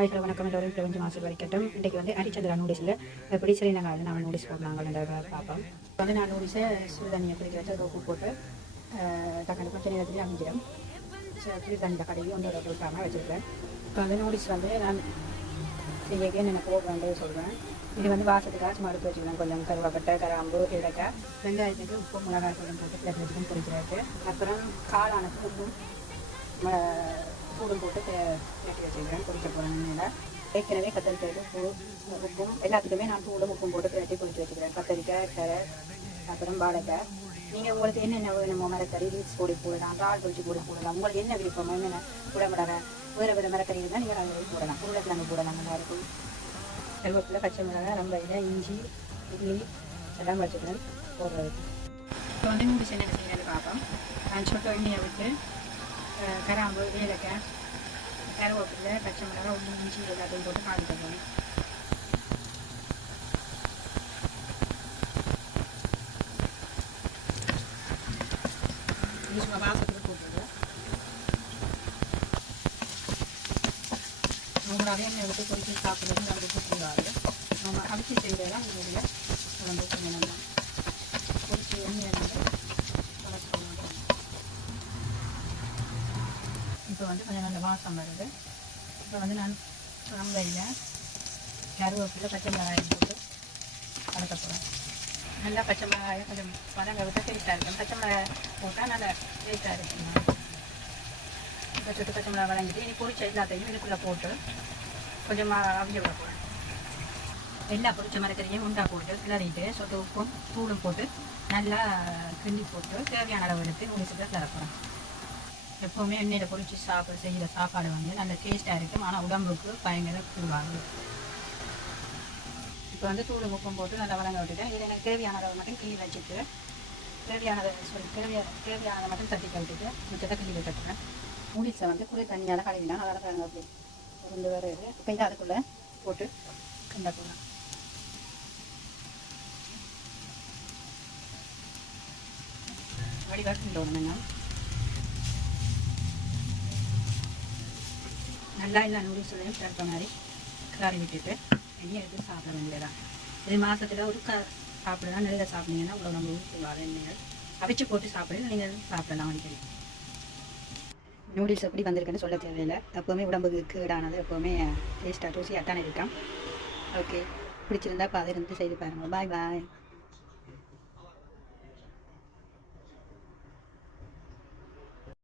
Hi hello வணக்கம் எல்லோரும் கொஞ்சம் மாசம் வரைக்கட்டும். இன்றைக்கு வந்து அரிச்சந்திரா நூடிஸில் எப்படி சரி நாங்கள் நம்ம நூடிஸ் போடுறாங்க பார்ப்போம். இப்போ வந்து நான் நூடிஸை சுடுதண்ணியை குடிக்க வச்சு அதை உப்பு போட்டு தக்காளி கொஞ்சம் நேரத்துலேயே அமைஞ்சிடும். குளிர் தண்ணி தக்காளியும் ஒன்றோட கொடுக்காம வச்சுருக்கேன். இப்போ வந்து நூடிஸ் வந்து நான் செய்ய என்னென்ன போடுறேன்னு சொல்கிறேன். இது வந்து வாசத்துக்காக சும்மா எடுத்து வச்சுக்கிறேன். கொஞ்சம் கருவாப்பட்டை, கராம்பு, ஏலக்காய், வெங்காயத்துக்கு உப்பு மிளகாய் கொஞ்சம் போட்டு பிளேட் வச்சுக்கணும் பொரிக்கிறதுக்கு. அப்புறம் காளானுக்கு உப்பும் தூளும் போட்டு கட்டி வச்சுக்கிறேன். பொரிக்க போகிறேன். ஏற்கனவே கத்தரிக்காய்க்கு உப்பும் எல்லாத்துக்குமே நான் தூளும் உப்பும் போட்டு கட்டி பொரிச்சு வச்சுக்கிறேன். கத்தரிக்காய், கேரட், அப்புறம் வாழைக்காய். நீங்கள் உங்களுக்கு என்னென்ன வேணுமோ மரக்கறி ரீல்ஸ் போடி போடலாம், இறால் பொரிச்சு போடி போடலாம். உங்களுக்கு என்ன விருப்பமோ என்னென்ன குடமிளகா வேறு வேறு மரக்கறி இருந்தால் நீங்கள் அதை போடலாம். உருளைக்கிழங்கு போடலாம், நல்லாயிருக்கும். கருவேப்பிலை, பச்சை மிளகாய், ரம்பையில், இஞ்சி, இட்லி எல்லாம் வச்சுக்கிறேன் போடுறதுக்கு. இப்போ வந்து நூடிஸ் என்ன செய்யணும்னு பார்ப்போம். நான் சொட்டு எண்ணெயை விட்டு கராம்பு, ஏலக்காய், கருவேப்பிலை, பச்சை மிளகாய், உள்ளி, இஞ்சி எல்லாத்தையும் போட்டு காய்ச்சி போகணும். இது சும்மா வாசத்துக்கு போட்டுருவோம். உங்களாவே எண்ணெய் விட்டு பொறிச்சு சாப்பிட்றது நம்மளுக்கு கூடாது. நம்ம அவிச்சி செய்கிறதெல்லாம் உங்களுடைய குழம்பு கொஞ்சம் நல்லா பொறிச்சு எண்ணெய் வந்து இப்போ வந்து கொஞ்சம் நல்ல வாசம் வருது. இப்போ வந்து நான் ரம்பையில் கருவேப்பிலை, பச்சை மிளகாயை போட்டு வதக்க போகிறேன். நல்லா பச்சை மிளகாயை கொஞ்சம் வதங்க விட்டால் டேஸ்ட்டாக இருக்கும். பச்சை மிளகாய் போட்டால் நல்லா டேஸ்ட்டாக இருக்குங்க. இப்போ சுட்டு பச்சை மிளகாய் வதங்கிட்டு இனி பொரிச்ச எல்லாத்தையும் இதுக்குள்ளே போட்டு கொஞ்சம் அவிய விட போகிறேன். எல்லா பொரிச்ச மரக்கறியும் உண்டா போட்டு கிளறிட்டு சொட்டு உப்பும் தூளும் போட்டு நல்லா கிண்டி போட்டு தேவையான அளவு எடுத்து நூடிஸுக்கு தரப்போகிறேன். எப்போவுமே எண்ணெயில் பொரிச்சு செய்கிற சாப்பாடு வந்து நல்ல டேஸ்ட்டாக இருக்கும். ஆனால் உடம்புக்கு பயங்கர கூடாது. இப்போ வந்து தூள் உப்பம் போட்டு நல்லா வதங்க விட்டுட்டேன். இது எனக்கு தேவையான அளவு மட்டும் கிளி வச்சுட்டு தேவையானதை மட்டும் தட்டி கழிட்டுட்டு மிச்சத்தை கிளி கட்டுறேன். நூடிஸை வந்து குளிர் தண்ணியால் கழுவினா நல்லா பாருங்க அப்படி ரெண்டு வேறு இது. இப்போ இதை அதுக்குள்ளே போட்டு கிண்ட போகலாம். வடிவாக கிண்டோணுங்க. நல்லா எல்லா நூடில்ஸ்லையும் சேர்த்த மாதிரி கிளறி விட்டுட்டு இனி எடுத்து சாப்பிட வேண்டியதான். இது மாதத்தில் ஒரு சாப்பிடலாம். நல்லா சாப்பிட்டீங்கன்னா உங்களை நம்ம ஊற்றுவாங்க. நீங்கள் அவிச்சு போட்டு சாப்பிடுங்க. நீங்கள் சாப்பிடலாம். அடிக்கடி நூடில்ஸ் எப்படி வந்திருக்குன்னு சொல்ல தேவையில்லை. எப்போவுமே உடம்புக்கு கீடானது எப்போவுமே டேஸ்ட்டாக ருசியாக தானே இருக்கான். ஓகே, பிடிச்சிருந்தா இப்போ அதை இருந்து செய்து பாருங்கள். பாய் பாய்.